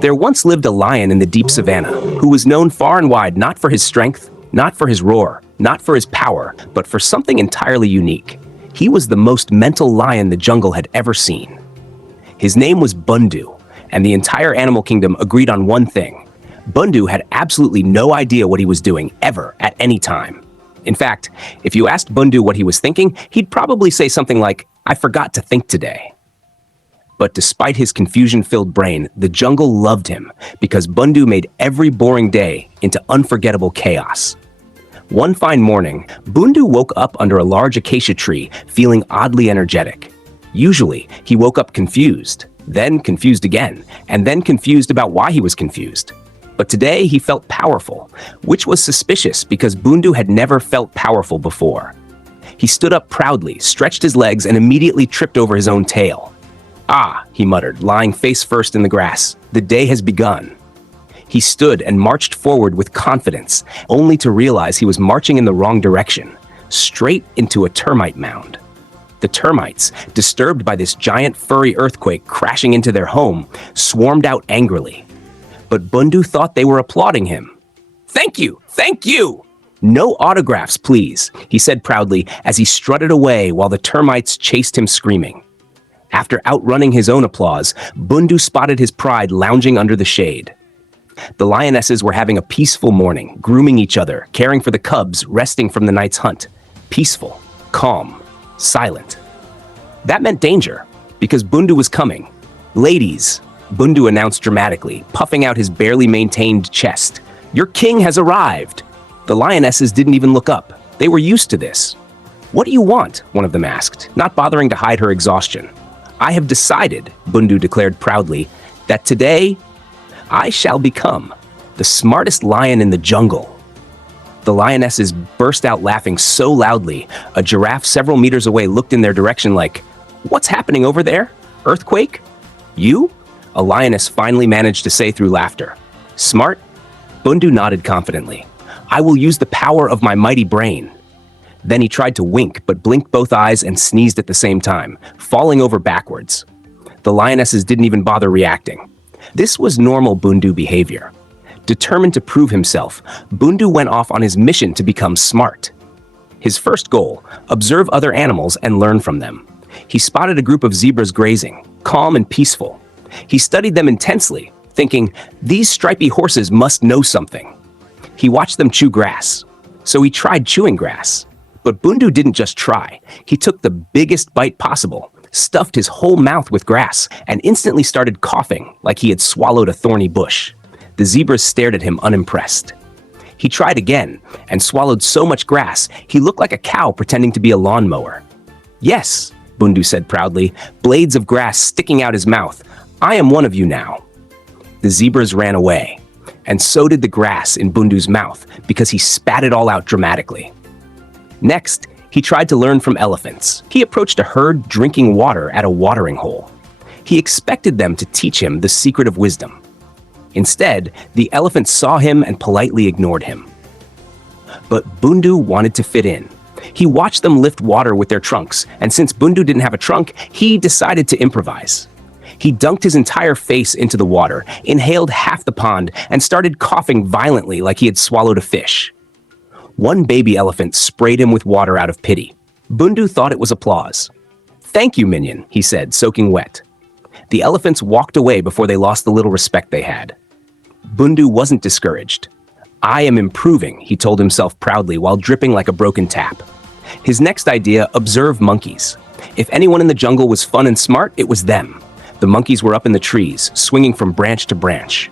There once lived a lion in the deep savanna who was known far and wide not for his strength, not for his roar, not for his power, but for something entirely unique. He was the most mental lion the jungle had ever seen. His name was Bundu, and the entire animal kingdom agreed on one thing. Bundu had absolutely no idea what he was doing, ever, at any time. In fact, if you asked Bundu what he was thinking, he'd probably say something like, "I forgot to think today." But despite his confusion-filled brain, the jungle loved him because Bundu made every boring day into unforgettable chaos. One fine morning, Bundu woke up under a large acacia tree, feeling oddly energetic. Usually, he woke up confused, then confused again, and then confused about why he was confused. But today, he felt powerful, which was suspicious because Bundu had never felt powerful before. He stood up proudly, stretched his legs, and immediately tripped over his own tail. "Ah," he muttered, lying face first in the grass. "The day has begun." He stood and marched forward with confidence, only to realize he was marching in the wrong direction, straight into a termite mound. The termites, disturbed by this giant furry earthquake crashing into their home, swarmed out angrily. But Bundu thought they were applauding him. "Thank you! Thank you!" "No autographs, please," he said proudly as he strutted away while the termites chased him screaming. After outrunning his own applause, Bundu spotted his pride lounging under the shade. The lionesses were having a peaceful morning, grooming each other, caring for the cubs, resting from the night's hunt. Peaceful, calm, silent. That meant danger, because Bundu was coming. "Ladies," Bundu announced dramatically, puffing out his barely maintained chest, "your king has arrived." The lionesses didn't even look up. They were used to this. "What do you want?" one of them asked, not bothering to hide her exhaustion. "I have decided," Bundu declared proudly, "that today I shall become the smartest lion in the jungle." The lionesses burst out laughing so loudly, a giraffe several meters away looked in their direction like, "What's happening over there? Earthquake? You?" A lioness finally managed to say through laughter. "Smart?" Bundu nodded confidently. "I will use the power of my mighty brain." Then he tried to wink, but blinked both eyes and sneezed at the same time, falling over backwards. The lionesses didn't even bother reacting. This was normal Bundu behavior. Determined to prove himself, Bundu went off on his mission to become smart. His first goal, observe other animals and learn from them. He spotted a group of zebras grazing, calm and peaceful. He studied them intensely, thinking, "These stripy horses must know something." He watched them chew grass, so he tried chewing grass. But Bundu didn't just try. He took the biggest bite possible, stuffed his whole mouth with grass, and instantly started coughing like he had swallowed a thorny bush. The zebras stared at him unimpressed. He tried again, and swallowed so much grass, he looked like a cow pretending to be a lawnmower. "Yes," Bundu said proudly, blades of grass sticking out his mouth. "I am one of you now." The zebras ran away, and so did the grass in Bundu's mouth because he spat it all out dramatically. Next, he tried to learn from elephants. He approached a herd drinking water at a watering hole. He expected them to teach him the secret of wisdom. Instead, the elephants saw him and politely ignored him. But Bundu wanted to fit in. He watched them lift water with their trunks, and since Bundu didn't have a trunk, he decided to improvise. He dunked his entire face into the water, inhaled half the pond, and started coughing violently like he had swallowed a fish. One baby elephant sprayed him with water out of pity. Bundu thought it was applause. "Thank you, minion," he said, soaking wet. The elephants walked away before they lost the little respect they had. Bundu wasn't discouraged. "I am improving," he told himself proudly while dripping like a broken tap. His next idea, observe monkeys. If anyone in the jungle was fun and smart, it was them. The monkeys were up in the trees, swinging from branch to branch.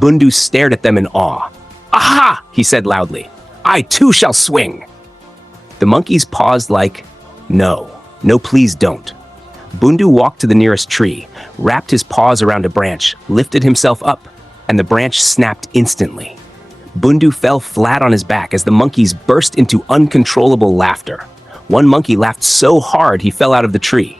Bundu stared at them in awe. "Aha!" he said loudly. "I too shall swing." The monkeys paused like, "No, please don't." Bundu walked to the nearest tree, wrapped his paws around a branch, lifted himself up, and the branch snapped instantly. Bundu fell flat on his back as the monkeys burst into uncontrollable laughter. One monkey laughed so hard he fell out of the tree.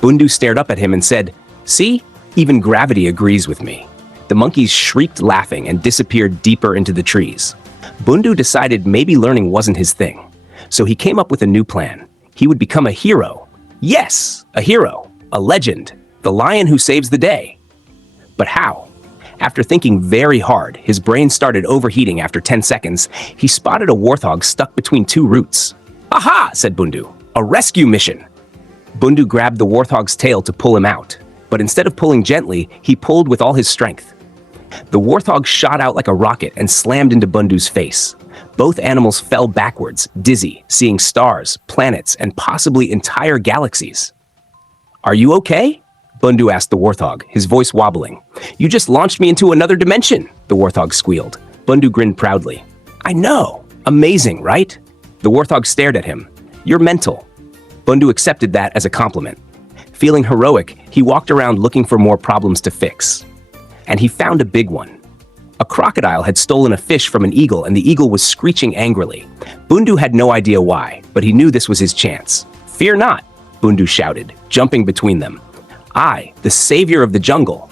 Bundu stared up at him and said, "See, even gravity agrees with me." The monkeys shrieked laughing and disappeared deeper into the trees. Bundu decided maybe learning wasn't his thing, so he came up with a new plan. He would become a hero. Yes, a hero, a legend, the lion who saves the day. But how? After thinking very hard, his brain started overheating after 10 seconds. He spotted a warthog stuck between two roots. "Aha!" said Bundu. "A rescue mission." Bundu grabbed the warthog's tail to pull him out, but instead of pulling gently, he pulled with all his strength. The warthog shot out like a rocket and slammed into Bundu's face. Both animals fell backwards, dizzy, seeing stars, planets, and possibly entire galaxies. "Are you okay?" Bundu asked the warthog, his voice wobbling. "You just launched me into another dimension," the warthog squealed. Bundu grinned proudly. "I know. Amazing, right?" The warthog stared at him. "You're mental." Bundu accepted that as a compliment. Feeling heroic, he walked around looking for more problems to fix. And he found a big one. A crocodile had stolen a fish from an eagle, and the eagle was screeching angrily. Bundu had no idea why, but he knew this was his chance. "Fear not," Bundu shouted, jumping between them. "I, the savior of the jungle."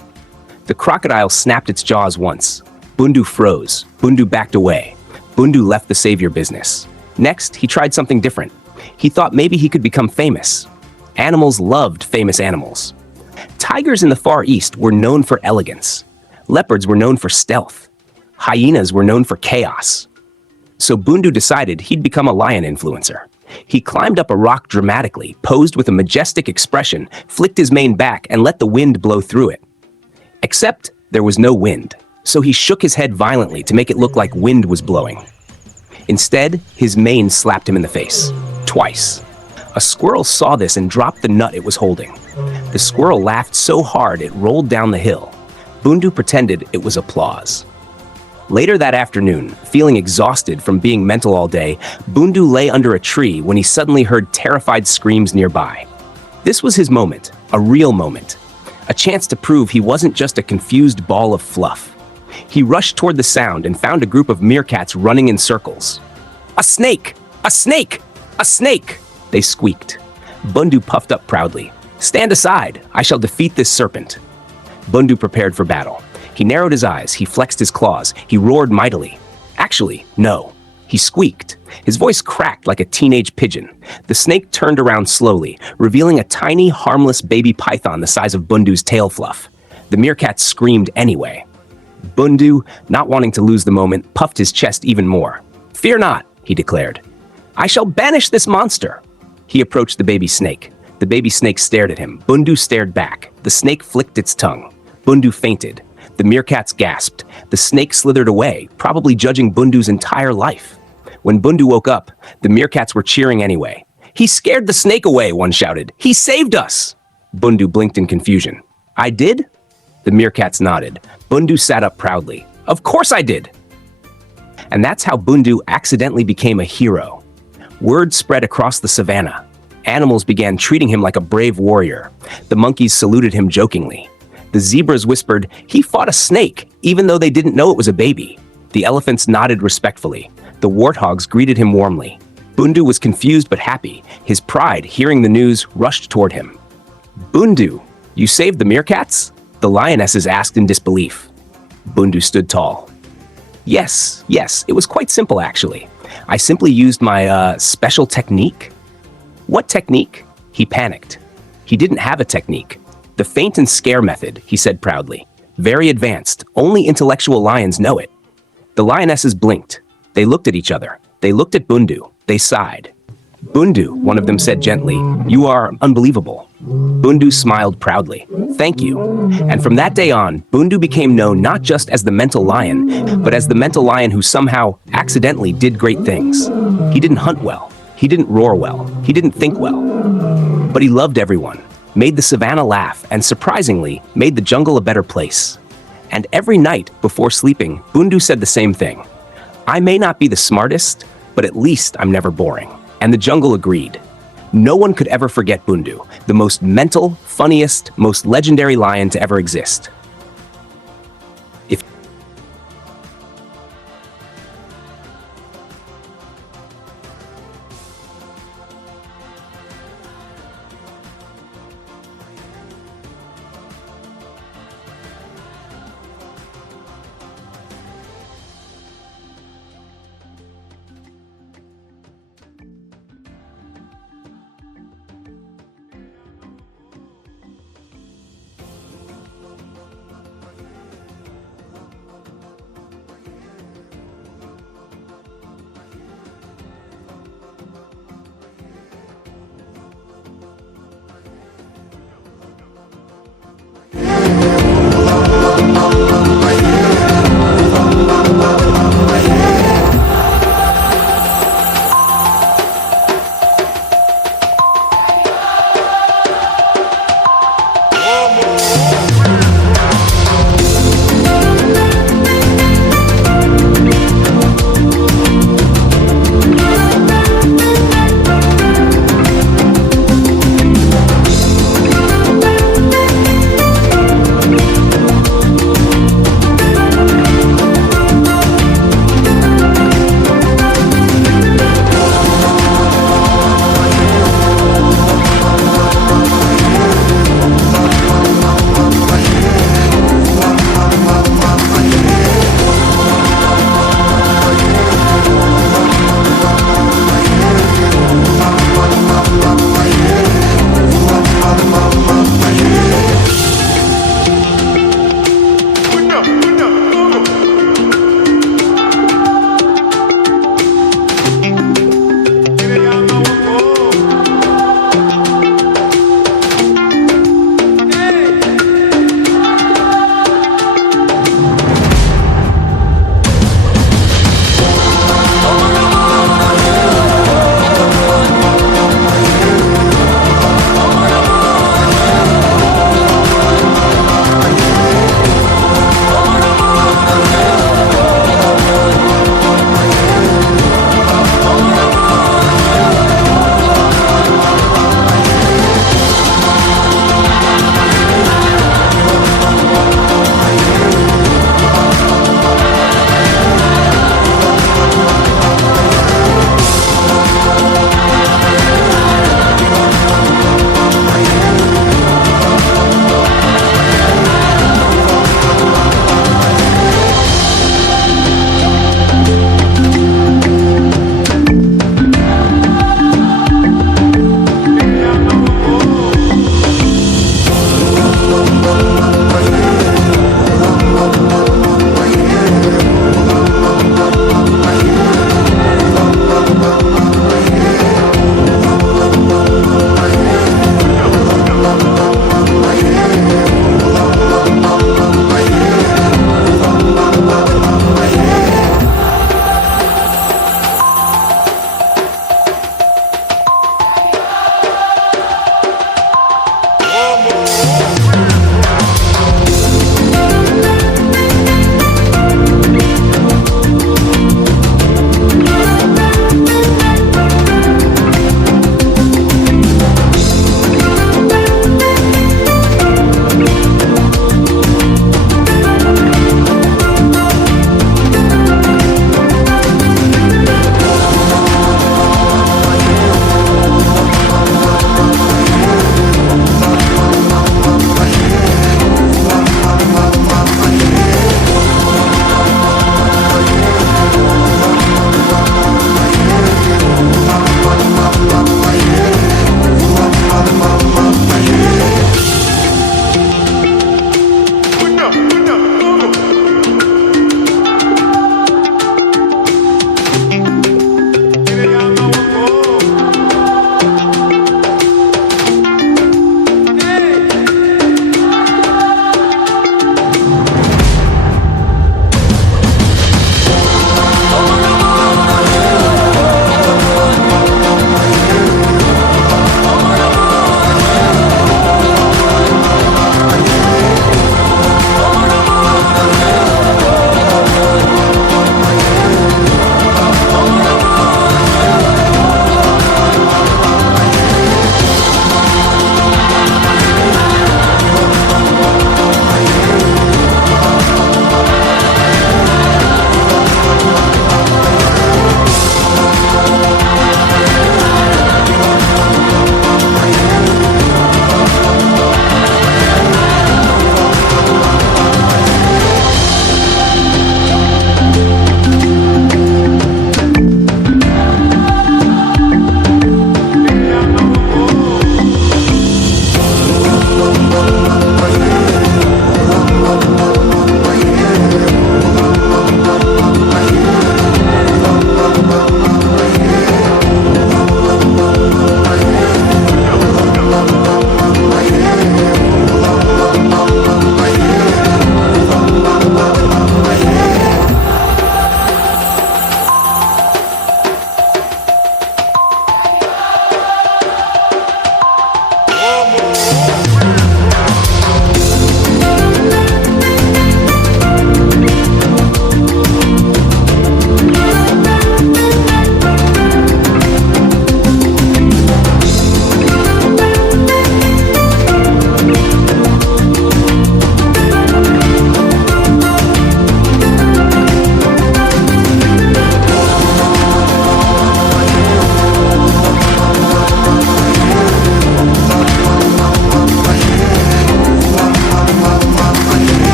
The crocodile snapped its jaws once. Bundu froze. Bundu backed away. Bundu left the savior business. Next, he tried something different. He thought maybe he could become famous. Animals loved famous animals. Tigers in the Far East were known for elegance. Leopards were known for stealth. Hyenas were known for chaos. So Bundu decided he'd become a lion influencer. He climbed up a rock dramatically, posed with a majestic expression, flicked his mane back, and let the wind blow through it. Except there was no wind, so he shook his head violently to make it look like wind was blowing. Instead, his mane slapped him in the face. Twice. A squirrel saw this and dropped the nut it was holding. The squirrel laughed so hard it rolled down the hill. Bundu pretended it was applause. Later that afternoon, feeling exhausted from being mental all day, Bundu lay under a tree when he suddenly heard terrified screams nearby. This was his moment, a real moment. A chance to prove he wasn't just a confused ball of fluff. He rushed toward the sound and found a group of meerkats running in circles. "A snake! A snake! A snake!" they squeaked. Bundu puffed up proudly. "Stand aside! I shall defeat this serpent." Bundu prepared for battle. He narrowed his eyes, he flexed his claws, he roared mightily. Actually, no. He squeaked. His voice cracked like a teenage pigeon. The snake turned around slowly, revealing a tiny, harmless baby python the size of Bundu's tail fluff. The meerkats screamed anyway. Bundu, not wanting to lose the moment, puffed his chest even more. "Fear not," he declared. "I shall banish this monster." He approached the baby snake. The baby snake stared at him. Bundu stared back. The snake flicked its tongue. Bundu fainted. The meerkats gasped. The snake slithered away, probably judging Bundu's entire life. When Bundu woke up, the meerkats were cheering anyway. "He scared the snake away," one shouted. "He saved us!" Bundu blinked in confusion. "I did?" The meerkats nodded. Bundu sat up proudly. "Of course I did!" And that's how Bundu accidentally became a hero. Word spread across the savanna. Animals began treating him like a brave warrior. The monkeys saluted him jokingly. The zebras whispered, "He fought a snake," even though they didn't know it was a baby. The elephants nodded respectfully. The warthogs greeted him warmly. Bundu was confused but happy. His pride, hearing the news, rushed toward him. "Bundu, you saved the meerkats?" The lionesses asked in disbelief. Bundu stood tall. Yes, it was quite simple actually. I simply used my special technique." "What technique?" He panicked. He didn't have a technique. "The faint and scare method," he said proudly. "Very advanced. Only intellectual lions know it." The lionesses blinked. They looked at each other. They looked at Bundu. They sighed. "Bundu," one of them said gently, "you are unbelievable." Bundu smiled proudly. "Thank you." And from that day on, Bundu became known not just as the mental lion, but as the mental lion who somehow, accidentally, did great things. He didn't hunt well. He didn't roar well. He didn't think well. But he loved everyone, made the savannah laugh, and surprisingly, made the jungle a better place. And every night, before sleeping, Bundu said the same thing. "I may not be the smartest, but at least I'm never boring." And the jungle agreed. No one could ever forget Bundu, the most mental, funniest, most legendary lion to ever exist.